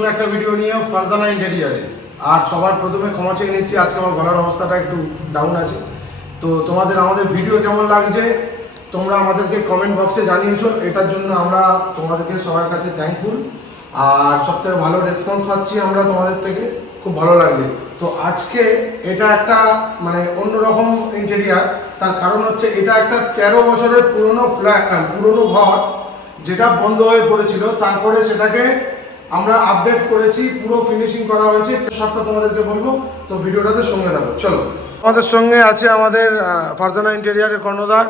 নতুন একটা ভিডিও নিয়ে ফারজানা ইন্টেরিয়ারে আর সবার প্রথমে ক্ষমা চেয়ে নিচ্ছি, আজকে আমার গলার অবস্থাটা একটু ডাউন আছে। তো তোমাদের, আমাদের ভিডিও কেমন লাগছে? তোমরা আমাদেরকে কমেন্ট বক্সে জানিয়েছো, এটার জন্য আমরা তোমাদেরকে সবার কাছে থ্যাঙ্কফুল আর সবথেকে ভালো রেসপন্স পাচ্ছি আমরা তোমাদের থেকে, খুব ভালো লাগছে তো আজকে এটা একটা মানে অন্যরকম ইন্টেরিয়ার তার কারণ হচ্ছে এটা একটা তেরো বছরের পুরনো ফ্ল্যাট পুরনো ঘর, যেটা বন্ধ হয়ে পড়েছিল। তারপরে সেটাকে আমরা আপডেট করেছি পুরো ফিনিশিং করা হয়েছে। সবটা তোমাদেরকে বলব তো ভিডিওটাতে সঙ্গে থাকো। চলো। আমাদের সঙ্গে আছে আমাদের ফারজানা ইন্টেরিয়ারের কর্ণধার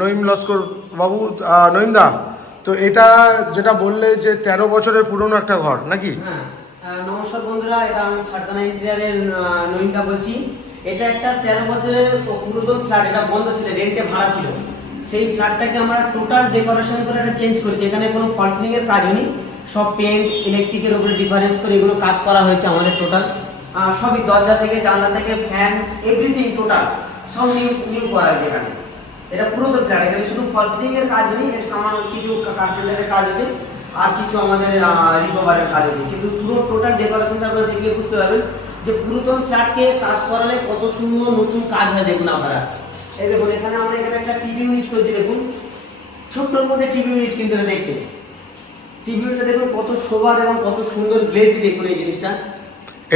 নঈম লস্কর বাবু আহ, নঈম দা। তো এটা যেটা বললে যে তেরো বছরের পুরনো একটা ঘর নাকি? হ্যাঁ নমস্কার বন্ধুরা এটা আমি ফারজানা ইন্টেরিয়ারের নইনটা বলছি। এটা একটা তেরো বছরের পুরাতন ফ্ল্যাট এটা বন্ধ ছিল রেন্টে ভাড়া ছিল। সেই ফ্ল্যাটটাকে আমরা টোটাল ডেকোরেশন করে এটা চেঞ্জ করেছি। এখানে কোনো ফলসিলিং এর কাজ হয়নি। সব পেন্ট ইলেকট্রিকের উপরে ডিফারেন্স করে এগুলো কাজ করা হয়েছে আমাদের টোটাল সবই দরজা থেকে, জানলা থেকে ফ্যান এভরিথিং টোটাল সব নিউ নিউ করা হয়েছে এখানে। এটা পুরাতন ফ্ল্যাট এখানে শুধু ফলসিলিং এর কাজ নেই, এর সামান কিছু কার্পেন্টারের কাজ হয়েছে, আর কিছু আমাদের রিকভারের কাজ হয়েছে। কিন্তু পুরো টোটাল ডেকোরেশনটা আপনারা দেখলে বুঝতে পারবেন যে পুরাতন ফ্ল্যাটকে কাজ করালে কত সুন্দর নতুন কাজ হয়, দেখুন আপনারা। এই দেখুন, এখানে আমরা এখানে একটা টিভি ইউনিট করেছি দেখুন। ছোট্টর মধ্যে টিভি ইউনিট কিন্তু দেখতে। টিভি ইউনিটটা দেখুন কত শোভার এবং কত সুন্দর গ্লেজি দেখুন এই জিনিসটা।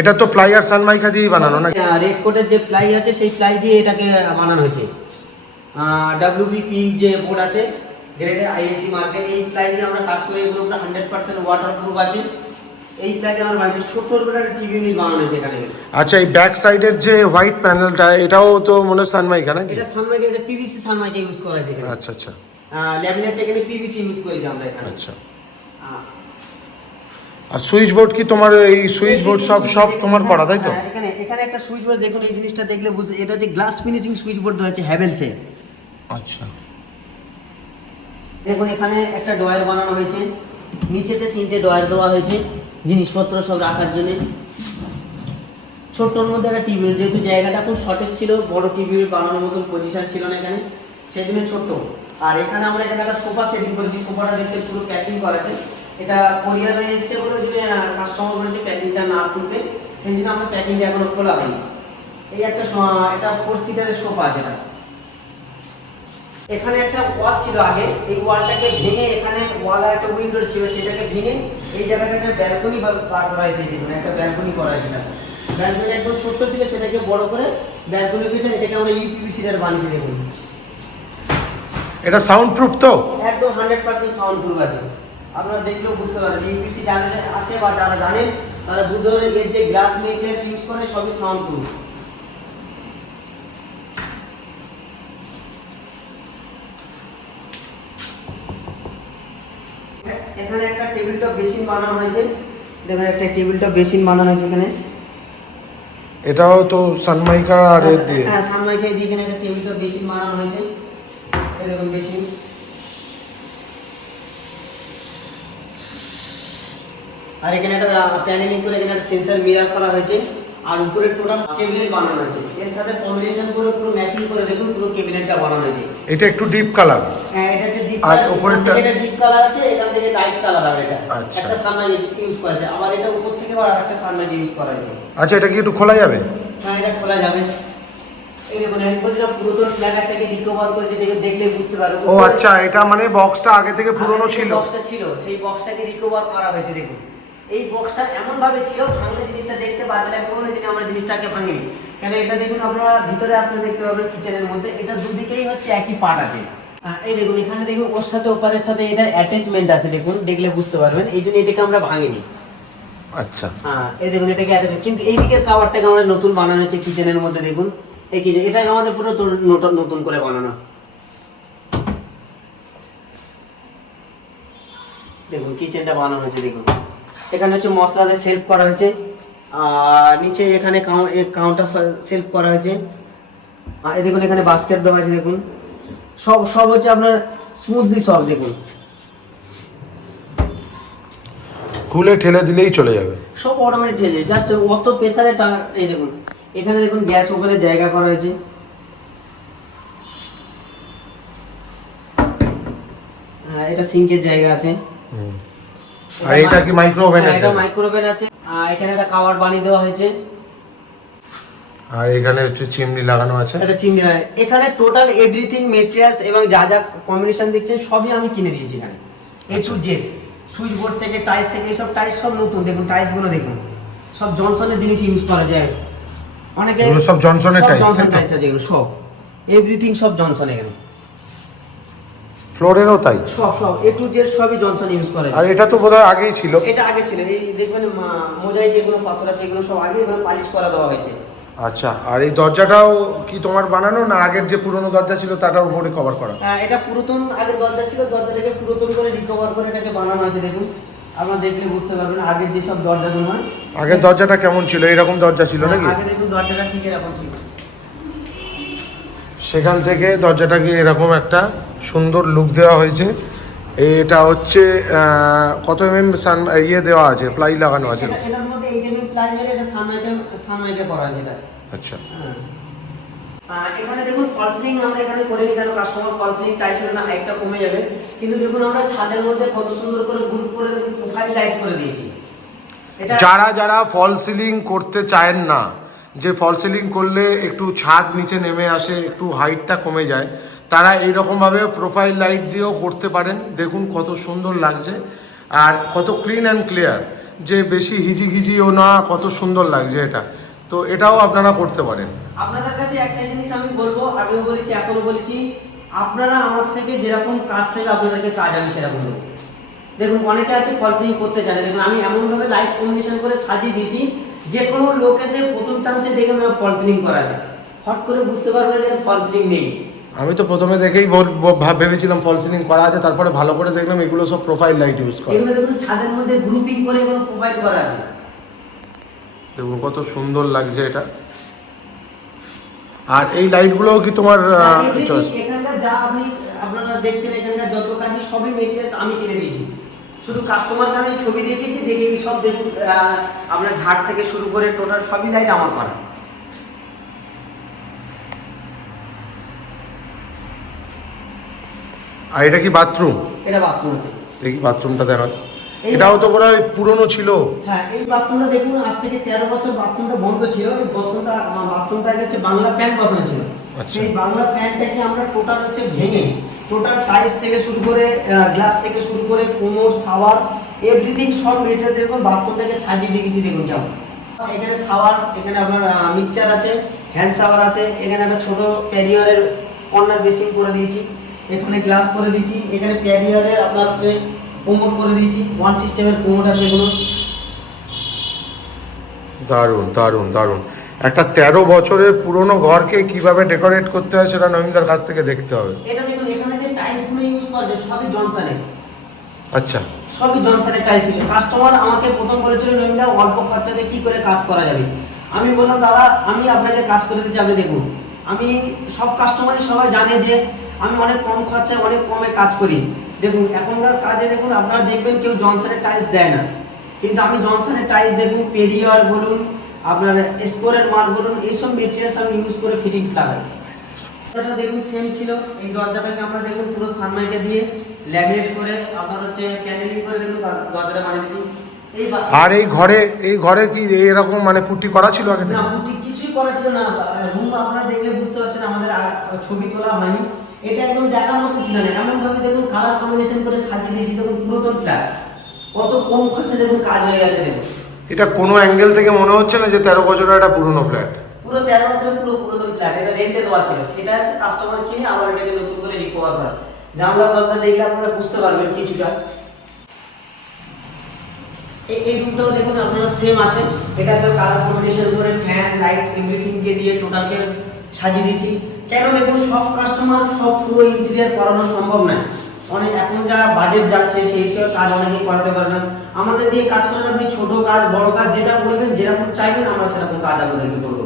এটা তো প্লাই আর সানমাইকা দিয়েই বানানো নাকি? রেড কোটের যে প্লাই আছে সেই প্লাই দিয়ে এটাকে বানানো হয়েছে। ডাব্লিউবিপি যে বোর্ড আছে গ্রেডের আইএসি মার্কেট এই প্লাই দিয়ে আমরা কাজ করি এগুলো হান্ড্রেড পার্সেন্ট ওয়াটার প্রুফ আছে। এই প্লাই দিয়ে আমরা বানিয়েছি ছোট্ট করে একটা টিভি ইউনিট বানানো হয়েছে এখানে। আচ্ছা এই ব্যাক সাইডের যে হোয়াইট প্যানেলটা এটাও তো মনে হয় সানমাইকা নাকি? এটা সানমাইকে এটা পিভিসি সানমাইকে ইউজ করা হয়েছে এখানে। আচ্ছা আচ্ছা। ল্যামিনেট এখানে পিভিসি ইউজ করেছি আমরা এখানে। আচ্ছা। আর সুইচ বোর্ড কি তোমার এই সুইচ বোর্ড সব সব তোমার করা তাই তো? হ্যাঁ, এখানে এখানে একটা সুইচ বোর্ড দেখুন এই জিনিসটা দেখলে বুঝতে এটা হচ্ছে গ্লাস ফিনিশিং সুইচ বোর্ড হয়েছে হ্যাভেলসের আচ্ছা। দেখুন এখানে একটা ডয়ার বানানো হয়েছে। নিচেতে তিনটে ডয়ার দেওয়া হয়েছে জিনিসপত্র সব রাখার জন্য। ছোট্টর মধ্যে একটা টিভি যেহেতু জায়গাটা খুব শর্টেজ ছিল বড় টিভি বানানোর মতন পজিশন ছিল না এখানে সেই জন্য ছোট্ট। আর এখানে আমরা এখানে একটা সোফা সেটিং করেছি, সোফাটা দেখতে পুরো প্যাকিং করা এটা কোরিয়ার হয়ে এসছে বলে যদি কাস্টমার বলেছে প্যাকিংটা না খুলতে সেই জন্য আমরা প্যাকিংটা এখনও খোলা হয়নি। এই একটা এটা ফোর সিটারের সোফা আছে এটা। এখানে একটা ওয়াল ছিল আগে, এই ওয়ালটাকে ভেঙে এখানে ওয়াল আর একটা উইন্ডো ছিল, সেটাকে ভেঙে এই জায়গাটা একটা ব্যালকনি বার করা হয়েছে দেখুন, একটা ব্যালকনি করা হয়েছে ব্যালকনি একদম ছোট্ট ছিল, সেটাকে বড় করে ব্যালকনি পেয়েছে এটাকে আমরা ইউপিভিসি এর বানিয়েছি, দেখুন। এটা সাউন্ড প্রুফ তো? একদম হান্ড্রেড পার্সেন্ট সাউন্ড প্রুফ আছে। আপনারা দেখলেও বুঝতে পারবেন ইউপিভিসি যাদের আছে বা যারা জানেন তারা বুঝতে পারবেন এর যে গ্লাস মেটেরিয়ালস ইউজ করে সবই সাউন্ড প্রুফ এখানে একটা টেবিল টপ বেসিন বানানো হয়েছে। দেখুন একটা টেবিল টপ বেসিন বানানো হয়েছে এখানে। এটাও তো সানমাইকা আর এর দিয়ে। হ্যাঁ সানমাইকা দিয়ে এখানে একটা টেবিল টপ বেসিন বানানো হয়েছে। এই দেখুন বেসিন আর এখানে একটা প্যানেলিং করে এখানে একটা সেন্সর মিরার করা হয়েছে। আর উপরে টোটাল কেবিনেট বানানো হয়েছে। এর সাথে কম্বিনেশন করে পুরো ম্যাচিং করে দেখুন পুরো কেবিনেটটা বানানো হয়েছে। এটা একটু ডিপ কালার হ্যাঁ এটা একটা ডিপ আর উপরেরটা? এটা ডিপ কালার আছে এখান থেকে লাইট কালার আর এটা। আচ্ছা। একটা সানলাইট ইউজ করা আছে আবার এটা উপর থেকে আবার একটা সানলাইট ইউজ করা হয়েছে। আচ্ছা এটা কি একটু খোলা যাবে? হ্যাঁ এটা খোলা যাবে। এই দেখুন পুরাতন রিকভার দেখলে বুঝতে ও আচ্ছা এটা মানে বক্সটা আগে থেকে পুরনো ছিল। বক্সটা ছিল সেই বক্সটাকে রিকভার করা হয়েছে দেখুন। এই বক্সটা এমন ভাবে ছিল ভাঙলে জিনিসটা দেখতে যদি আমরা জিনিসটাকে ভাঙি। কেন এটা দেখুন আপনারা ভিতরে আসলে দেখতে পাবেন কিচেনের মধ্যে এটা দুদিকেই হচ্ছে একই পার্ট আছে। এই দেখুন এখানে দেখুন ওর সাথে ওপারের সাথে এটার অ্যাটাচমেন্ট আছে দেখুন দেখলে বুঝতে পারবেন এই জন্য এটাকে আমরা ভাঙিনি। আচ্ছা। হ্যাঁ এই দেখুন এটাকে কিন্তু এই দিকের কাভারটাকে আমরা নতুন বানানো হয়েছে কিচেনের মধ্যে দেখুন। এই কিচেন এটাকে আমাদের পুরো নতুন করে বানানো। দেখুন কিচেনটা বানানো হয়েছে দেখুন। এখানে হচ্ছে মশলাদের সেলফ করা হয়েছে। আর নিচে এখানে কাউন্টার সেলফ করা হয়েছে। আর দেখুন এখানে বাস্কেট দেওয়া আছে দেখুন। সব সব হচ্ছে আপনার স্মুথলি সব দেখুন। খুলে ঠেলে দিলেই চলে যাবে। সব অটোমেটিক ঠেলে জাস্ট অত প্রেসারে এই দেখুন। এখানে দেখুন গ্যাস ওভেনের জায়গা করা হয়েছে। হ্যাঁ এটা সিঙ্কের জায়গা আছে। আর এটা কি মাইক্রো ওভেন হ্যাঁ, এটা মাইক্রো ওভেন আছে। আর এখানে একটা খাবার বানিয়ে দেওয়া হয়েছে। আর এখানে হচ্ছে চিমনি লাগানো আছে। একটা চিমনি আছে। এখানে টোটাল এভরিথিং মেটেরিয়ালস এবং যা যা কম্বিনেশন দেখছেন সবই আমি কিনে দিয়েছি এখানে। A to Z switch board থেকে টাইলস থেকে এসব টাইলস সব নতুন। দেখুন টাইলসগুলো দেখুন। সব জনসনের জিনিস ইউজ করা যায়। অনেকে সব জনসনের tiles, জনসন টাইলস আছে এগুলো সব। এভরিথিং সব জনসন এখানে ফ্লোরেরও তাই? সব সব এ টু জেড সবই জনসন ইউজ করে। আর এটা তো বোধহয় আগেই ছিল। এটা আগে ছিল এই দেখবেন মোজাই যেগুলো পাথর আছে এগুলো সব আগে এগুলো পালিশ করা দেওয়া হয়েছে। আচ্ছা আর এই দরজাটাও কি তোমার বানানো না আগের যে পুরনো দরজা ছিল তাটার উপরে কভার করা? এটা পুরাতন আগে দরজা ছিল দরজাটাকে পুরাতন করে রিকভার করে এটাকে বানানো হয়েছে দেখুন। আপনারা দেখলে বুঝতে পারবেন আগের যেসব দরজাগুলো হয় আগের দরজাটা কেমন ছিল? এরকম দরজা ছিল নাকি? আগে দেখুন দরজাটা ঠিক এরকম ছিল। সেখান থেকে দরজাটাকে এরকম একটা সুন্দর লুক দেওয়া হয়েছে। এটা হচ্ছে কত এমএম সান ইয়ে দেওয়া আছে প্লাই লাগানো আছে। এটার মধ্যে এই যে প্লাই মেরে এটা সানমাইকে সানমাইকে করা আছে এটা। আচ্ছা। হ্যাঁ। এখানে দেখুন ফলসিলিং আমরা এখানে করিনি কেন কাস্টমার ফলসিলিং চাইছিল না, হাইটটা কমে যাবে। কিন্তু দেখুন আমরা ছাদের মধ্যে কত সুন্দর করে গ্রুপ করে প্রোফাইল লাইট করে দিয়েছি। যারা যারা ফল সিলিং করতে চায় না, যে ফল সিলিং করলে একটু ছাদ নিচে নেমে আসে, একটু হাইটটা কমে যায়, তারা এইরকমভাবে প্রোফাইল লাইট দিয়েও করতে পারেন। দেখুন কত সুন্দর লাগছে। আর কত ক্লিন অ্যান্ড ক্লিয়ার যে বেশি হিজিগিজিও না, কত সুন্দর লাগছে এটা। তো এটাও আপনারা করতে পারেন। আপনাদের কাছে একটা জিনিস আমি বলব আগেও বলেছি এখনও বলেছি আপনারা আমার থেকে যেরকম কাজ চাইবে আপনাদেরকে কাজ আমি সেরকম দেবো। দেখুন অনেকে আছে ফলসিলিং করতে চায় দেখুন আমি এমনভাবে লাইট কম্বিনেশন করে সাজিয়ে দিয়েছি যে কোনো লোক এসে প্রথম চান্সে দেখে আমার ফলসিলিং করা যায়। হট করে বুঝতে পারবে যে ফলসিলিং নেই। আমি তো প্রথমে দেখেই ভেবেছিলাম ফল সিলিং করা আছে তারপরে ভালো করে দেখলাম এগুলো সব প্রোফাইল লাইট ইউজ করে। এগুলো দেখুন ছাদের মধ্যে গ্রুপিং করে এগুলো প্রোভাইড করা আছে। দেখুন কত সুন্দর লাগছে এটা। আর এই লাইটগুলোও কি তোমার এখানকার যা আপনি আপনারা দেখছেন এখানকার যত কাজই সবই মেটেরিয়ালস আমি কিনে দিয়েছি। শুধু কাস্টমার আমি ছবি দেখিয়েছি দেখে সব দেখুন আপনার ঝাড় থেকে শুরু করে টোটাল সবই লাইট আমার করা। আর এটা কি বাথরুম এটা বাথরুম দেখি বাথরুমটা দেখান। এটাও তো বোধ পুরনো ছিল। হ্যাঁ এই বাথরুমটা দেখুন আজ থেকে তেরো বছর বাথরুমটা বন্ধ ছিল। এই বাথরুমটা বাথরুমটা হচ্ছে বাংলা প্যান্ট বসানো ছিল। আচ্ছা। সেই বাংলা প্যান্টটাকে আমরা টোটাল হচ্ছে ভেঙে টোটাল টাইলস থেকে শুরু করে গ্লাস থেকে শুরু করে কোমর শাওয়ার এভরিথিং সব মেটেরিয়াল দেখুন বাথরুমটাকে সাজিয়ে দেখেছি দেখুন কেমন। এখানে শাওয়ার এখানে আপনার মিক্সচার আছে হ্যান্ড শাওয়ার আছে এখানে একটা ছোট প্যারিয়ারের কর্নার বেসিং করে দিয়েছি এখানে গ্লাস করে দিয়েছি এখানে প্যারিয়ারের আপনার হচ্ছে কোমর করে দিয়েছি ওয়ান সিস্টেমের কোমর আছে এগুলো। দারুণ দারুণ দারুণ। একটা তেরো বছরের পুরনো ঘরকে কীভাবে ডেকোরেট করতে হয় সেটা নবীনদার কাছ থেকে দেখতে হবে। এটা দেখুন এখানে যে টাইলসগুলো ইউজ করা যায় সবই জনসনের। আচ্ছা। সবই জনসনের টাইলস ইউজ কাস্টমার আমাকে প্রথম বলেছিল নইমদা অল্প খরচাতে কি করে কাজ করা যাবে? আমি বললাম দাদা আমি আপনাকে কাজ করে দিচ্ছি আপনি দেখুন। আমি সব কাস্টমারই সবাই জানে যে আমি অনেক কম খরচায় অনেক কমে কাজ করি। দেখুন এখনকার কাজে দেখুন আপনারা দেখবেন কেউ জনসনের টাইলস দেয় না। কিন্তু আমি জনসনের টাইলস দেখুন পেরিয়ার বলুন আপনার স্কোরের মাল বলুন এইসব মেটেরিয়ালস আমি ইউজ করে ফিটিংস লাগাই। দরজাটা দেখুন সেম ছিল। এই দরজাটাকে আমরা দেখুন পুরো সানমাইকা দিয়ে ল্যামিনেট করে আপনার হচ্ছে প্যানেলিং করে দেখুন দরজাটা বানিয়ে দিচ্ছি। আর এই ঘরে এই ঘরে কি এরকম মানে পুট্টি করা ছিল আগে না বুটি কিছুই করা ছিল না। রুম আপনারা দেখলে বুঝতে পারছেন আমাদের ছবি তোলা হয়নি। এটা একদম দেখার মতো ছিল না। এমন ভাবে দেখুন কালার কম্বিনেশন করে সাজিয়ে দিয়েছি দেখুন পুরাতন ফ্ল্যাট কত কম খরচে দেখুন কাজ হয়ে গেছে দেখুন। এটা কোনো অ্যাঙ্গেল থেকে মনে হচ্ছে না যে তেরো বছরের একটা পুরনো ফ্ল্যাট পুরো তেরো বছরের পুরো পুরাতন ফ্ল্যাট এটা রেন্টে দেওয়া ছিল। সেটা হচ্ছে কাস্টমার কিনে আবার এটাকে নতুন করে রিকভার করা। জানলা দরজা দেখলে আপনারা বুঝতে পারবেন কিছুটা। এই এই রুমটাও দেখুন আপনারা সেম আছে। এটা একটা কালার কম্বিনেশন করে ফ্যান লাইট এভরিথিং দিয়ে টোটালকে সাজিয়ে দিয়েছি। কেন দেখুন সব কাস্টমার সব পুরো ইন্টেরিয়ার করানো সম্ভব নয়। অনেক এখন যা বাজেট যাচ্ছে সেই হিসেবে কাজ অনেকে করাতে পারে না। আমাদের দিয়ে কাজ করেন আপনি ছোট কাজ বড় কাজ যেটা বলবেন যেরকম চাইবেন আমরা সেরকম কাজ আপনাদেরকে করব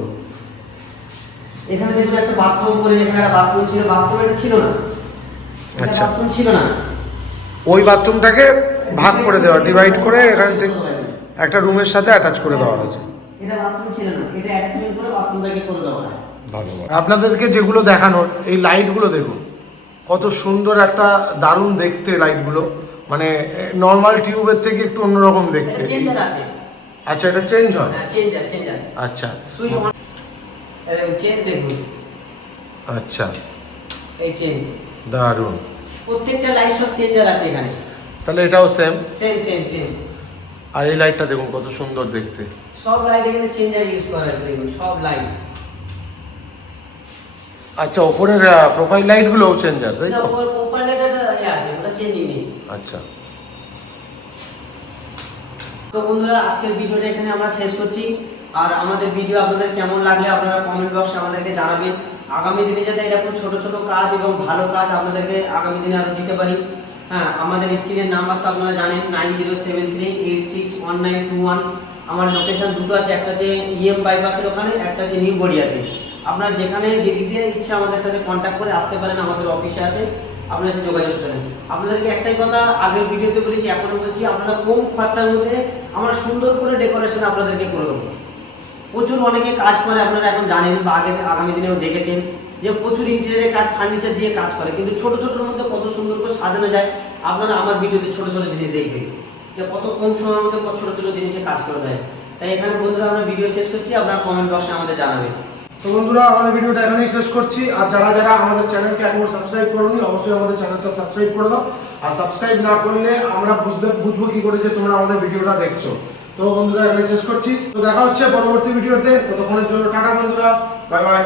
এখানে দেখুন একটা বাথরুম করে এখানে একটা বাথরুম ছিল। বাথরুম এটা ছিল না। আচ্ছা। বাথরুম ছিল না। ওই বাথরুমটাকে ভাগ করে দেওয়া ডিভাইড করে এখান থেকে একটা রুমের সাথে অ্যাটাচ করে দেওয়া হয়েছে। এটা বাথরুম ছিল না। এটা অ্যাটাচমেন্ট করে বাথরুমটাকে করে দেওয়া হয়। ভালো আপনাদেরকে যেগুলো দেখানোর এই লাইটগুলো দেখুন। কত সুন্দর একটা দারুণ দেখতে লাইটগুলো মানে নর্মাল টিউবের থেকে একটু অন্যরকম দেখতে। আচ্ছা এটা চেঞ্জ হয়? হ্যাঁ আচ্ছা। চেঞ্জ দেখুন। আচ্ছা। এই চেঞ্জ দারুণ। প্রত্যেকটা লাইট সব চেঞ্জার আছে এখানে। তাহলে এটাও সেম সেম সেম সেম আর এই লাইটটা দেখুন কত সুন্দর দেখতে। সব লাইট এখানে চেঞ্জার ইউজ করা আছে দেখুন সব লাইট আচ্ছা ওপরের প্রোফাইল লাইটগুলোও চেঞ্জার তাই তো? ওপর প্রোফাইল লাইটটা আছে ওটা চেঞ্জিং নেই। আচ্ছা। তো বন্ধুরা আজকের ভিডিওটা এখানে আমরা শেষ করছি। আর আমাদের ভিডিও আপনাদের কেমন লাগলে আপনারা কমেন্ট বক্সে আমাদেরকে জানাবেন। আগামী দিনে যাতে এরকম ছোট ছোট কাজ এবং ভালো কাজ আপনাদেরকে আগামী দিনে আরও দিতে পারি। হ্যাঁ আমাদের স্ক্রিনের নাম্বার তো আপনারা জানেন nine zero seven three eight six one nine two one আমার লোকেশন দুটো আছে একটা হচ্ছে ইএম বাইপাসের ওখানে একটা হচ্ছে নিউ গড়িয়াতে আপনার যেখানে যেদিকে ইচ্ছা আমাদের সাথে কন্ট্যাক্ট করে আসতে পারেন, আমাদের অফিসে আছে, আপনার সাথে যোগাযোগ করেন। আপনাদেরকে একটাই কথা, আগের ভিডিওতে বলেছি এখনও বলছি, আপনারা কম খরচার মধ্যে আমরা সুন্দর করে ডেকোরেশন আপনাদেরকে করে দেবো? প্রচুর অনেকে কাজ করে, আপনারা এখন জানেন বা আগে, আগামী দিনেও দেখেছেন যে প্রচুর ইন্টেরিয়ারের কাজ ফার্নিচার দিয়ে কাজ করে, কিন্তু ছোট ছোটোর মধ্যে কত সুন্দর করে সাজানো যায়, আপনারা আমার ভিডিওতে ছোট ছোট জিনিস দেখবেন। যে কত কম সময়ের মধ্যে কত ছোটো ছোট জিনিসে কাজ করে দেয় তাই এখানে বন্ধুরা, আমরা ভিডিও শেষ করছি, আপনারা কমেন্ট বক্সে আমাদের জানাবেন। তো বন্ধুরা, আমাদের ভিডিওটা এখানেই শেষ করছি। আর যারা যারা আমাদের চ্যানেলকে এখনও সাবস্ক্রাইব করোনি, অবশ্যই আমাদের চ্যানেলটা সাবস্ক্রাইব করে দাও। আর সাবস্ক্রাইব না করলে আমরা বুঝতে, বুঝব কি করে যে তোমরা আমাদের ভিডিওটা দেখছ। তো বন্ধুরা এখানে শেষ করছি। তো দেখা হচ্ছে পরবর্তী ভিডিওতে। ততক্ষণের জন্য টাটা বন্ধুরা। Bye bye.